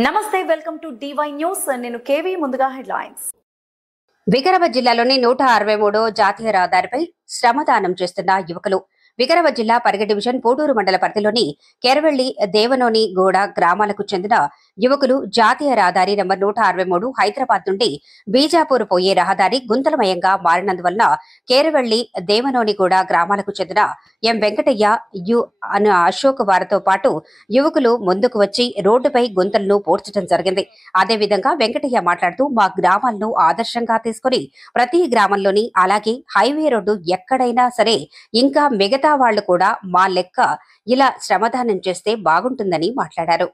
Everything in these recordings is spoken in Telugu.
నమస్తే, వెల్కమ్ టు DY న్యూస్. నేను కేవీ. ముందుగా హెడ్లైన్స్. వికారాబాద్ జిల్లాలోని 163 జాతీయ రహదారిపై శ్రమదానం చేస్తున్న యువకులు. వికారాబాద్ జిల్లా పరిగె డివిజన్ పూడూరు మండల పరిధిలోని కెరవెల్లి, దేవనోని గూడ గ్రామాలకు చెందిన యువకులు జాతీయ రహదారి నంబర్ 163 హైదరాబాద్ నుండి బీజాపూర్ పోయే రహదారి గుంతలమయంగా మారినందువల్ల కేరవెల్లి, దేవనోని గూడ గ్రామాలకు చెందిన ఎం వెంకటయ్య, యు అను అశోక్ వారితో పాటు యువకులు ముందుకు వచ్చి రోడ్డుపై గుంతలను పూడ్చడం జరిగింది. అదేవిధంగా వెంకటయ్య మాట్లాడుతూ మా గ్రామాలను ఆదర్శంగా తీసుకుని ప్రతి గ్రామంలోని అలాగే హైవే రోడ్డు ఎక్కడైనా సరే ఇంకా మిగతా వాళ్లు కూడా మా లెక్క ఇలా శ్రమదానం చేస్తే బాగుంటుందని మాట్లాడారు.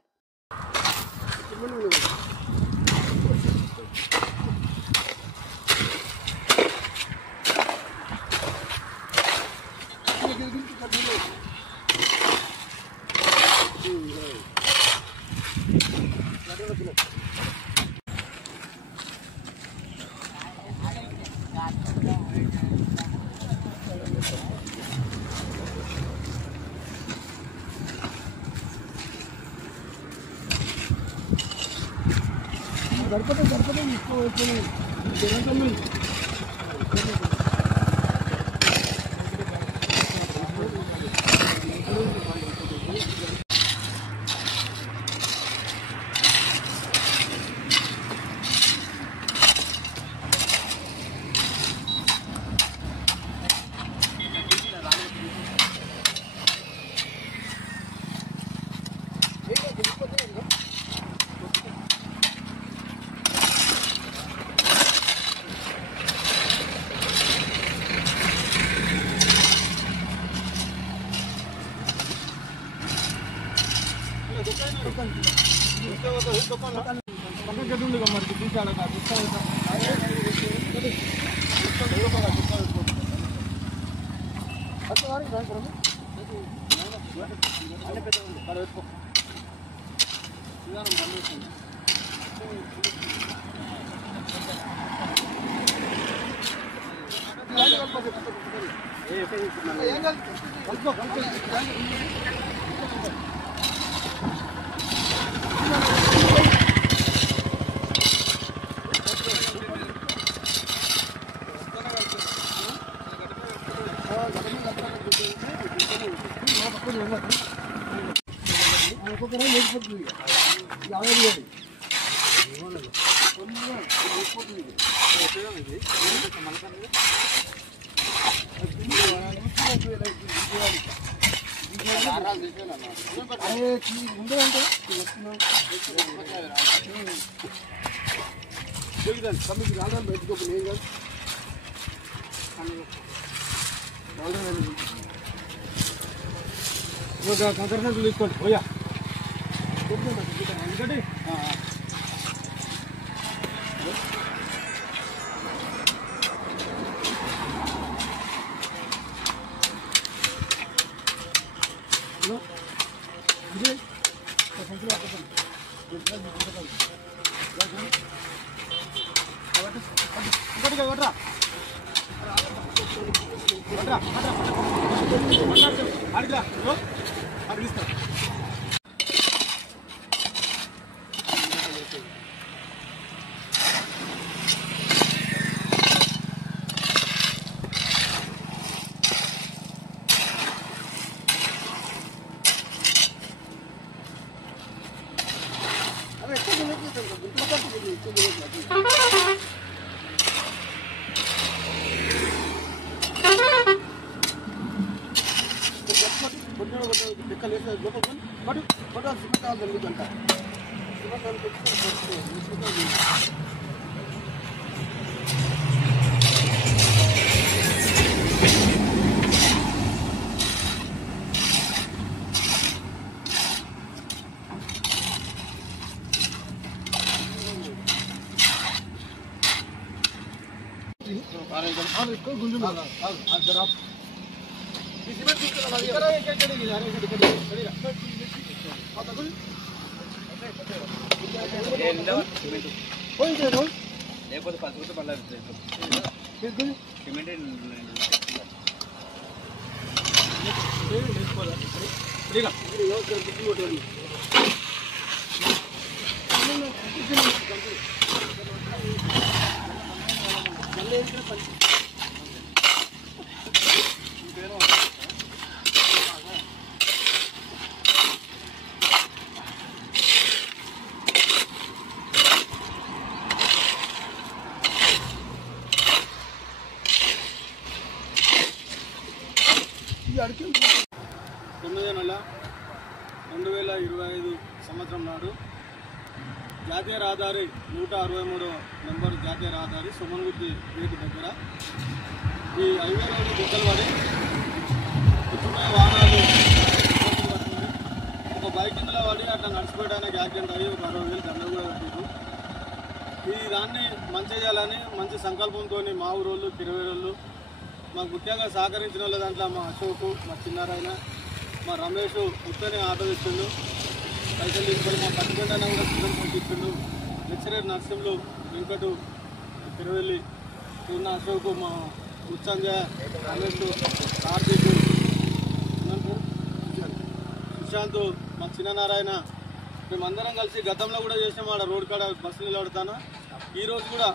2025 సంవత్సరం నాడు జాతీయ రహదారి 163 నెంబర్ జాతీయ రహదారి సుమన్గుర్తి గేటు దగ్గర ఈ హైవే రోడ్డు గుట్టలు పడి ఇప్పుడే వాహనాలు ఒక బైక్ కిందలో పడి అట్లా నడిచిపోయడానికి యాక్సిడెంట్ అయ్యి ఒక 60,000 దండలు కూడా కట్టారు. ఈ దాన్ని మంచి చేయాలని మంచి సంకల్పంతో మా ఊరోళ్ళు కిరవేరోళ్ళు మాకు ముఖ్యంగా సహకరించిన వాళ్ళ దాంట్లో మా అశోక్, మా చిన్నారాయణ, మా రమేష్ ఉత్తనే ఆటో ఇస్తుండు, పైసలు తీసుకొని మా పట్టుకుంటా కూడా సిద్ధం పంపిస్తుండు, లెక్చరర్ నర్సింహులు వెంకటు తిరువెల్లి ఉన్న అశోక్, మా ఉత్సంజయ, రమేష్, కార్తీక్, సుశాంత్, మా చిన్ననారాయణ మేమందరం కలిసి గతంలో కూడా చేసాం. ఆడ రోడ్ కాడ బస్సు నిలబడతాను. ఈరోజు కూడా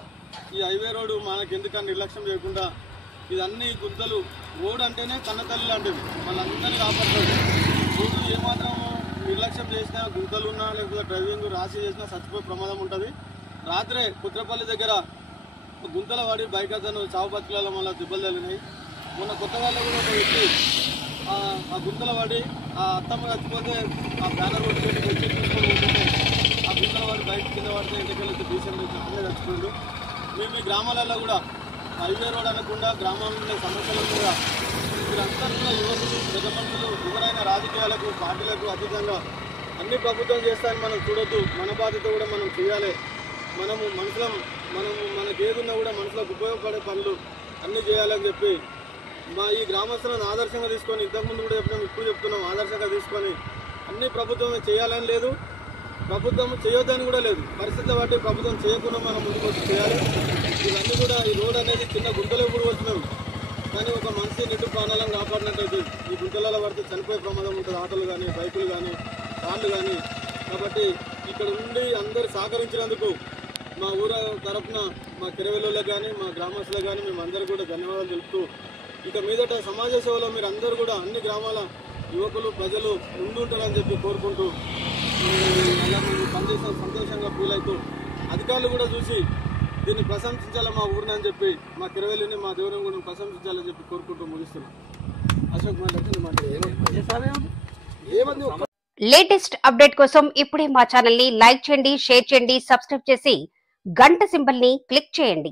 ఈ హైవే రోడ్డు మనకి ఎందుకని నిర్లక్ష్యం చేయకుండా ఇదన్నీ గుంతలు రోడ్ అంటేనే కన్నతల్లి లాంటివి, వాళ్ళందరినీ కాపాడుతుంది. రోడ్డు ఏమాత్రం నిర్లక్ష్యం చేసినా గుంతలు ఉన్నా లేకపోతే డ్రైవింగ్ రాసి చేసినా చచ్చిపోయే ప్రమాదం ఉంటుంది. రాత్రే కుట్రపల్లి దగ్గర గుంతల వాడి బైక్ అతను చావు బతుకులలో మళ్ళీ దెబ్బలు తగిలినాయి. మొన్న కొత్త వాళ్ళు కూడా ఒక వ్యక్తి ఆ గుంతల వాడి ఆ అత్తమ్మ చచ్చిపోతే ఆ బ్యానర్ వచ్చి తీసుకొని పోతుంటే ఆ గుంతల వాడి బైక్ కింద పడితే ఇంటికెళ్ళి డీసెంట్ చచ్చిపోయిండు. మేము ఈ గ్రామాలలో కూడా హైవే రోడ్ అనకుండా గ్రామంలో ఉండే సమస్యలు కూడా వీరంతా కూడా యువకులు, పెద్ద మనుషులు, ఎవరైనా రాజకీయాలకు పార్టీలకు అతీతంగా అన్ని ప్రభుత్వం చేస్తాయని మనం చూడొద్దు. మన బాధ్యత కూడా మనం చేయాలి. మనకు ఏదున్నా కూడా మనసులకు ఉపయోగపడే పనులు అన్నీ చేయాలని చెప్పి మా ఈ గ్రామస్తులను ఆదర్శంగా తీసుకొని ఇంతకుముందు కూడా చెప్పినాం, ఇప్పుడు చెప్తున్నాం, ఆదర్శంగా తీసుకొని అన్ని ప్రభుత్వమే చేయాలని లేదు, ప్రభుత్వం చేయొద్దని కూడా లేదు. పరిస్థితుల బట్టి ప్రభుత్వం చేయకుండా మనం ముందుకు వచ్చి చేయాలి. ఇవన్నీ కూడా ఈ రోడ్ అనేది చిన్న గుంతలో కూడా వచ్చినాం, కానీ ఒక మనిషి నిండు ప్రాణాలను కాపాడినట్టయితే ఈ గుంతలలో పడితే చనిపోయే ప్రమాదం ఉంటుంది. ఆటోలు కానీ, బైకులు కానీ, కార్లు కానీ. కాబట్టి ఇక్కడ ఉండి అందరు సహకరించినందుకు మా ఊరు తరఫున మా కిరవేలులకు కానీ మా గ్రామస్తులకు కానీ మేమందరూ కూడా ధన్యవాదాలు తెలుపుతూ ఇక మీదట సమాజ సేవలో మీరు అందరూ కూడా అన్ని గ్రామాల యువకులు ప్రజలు ముందుంటారని చెప్పి కోరుకుంటూ అలా మేము పనిచేసిన సంతోషంగా ఫీల్ అవుతూ అధికారులు కూడా చూసి దీన్ని ప్రశంసించాలి మా ఊరిని అని చెప్పి మా కిరవేలిని మా దేవుని కూడా ప్రశంసించాలని చెప్పి కోరుకుంటూ ముగిస్తున్నాం. అశోక్ ఏమంది లేటెస్ట్ అప్డేట్ కోసం ఇప్పుడే మా ఛానల్ ని లైక్ చేయండి, షేర్ చేయండి, సబ్స్క్రైబ్ చేసి గంట సింబల్ ని క్లిక్ చేయండి.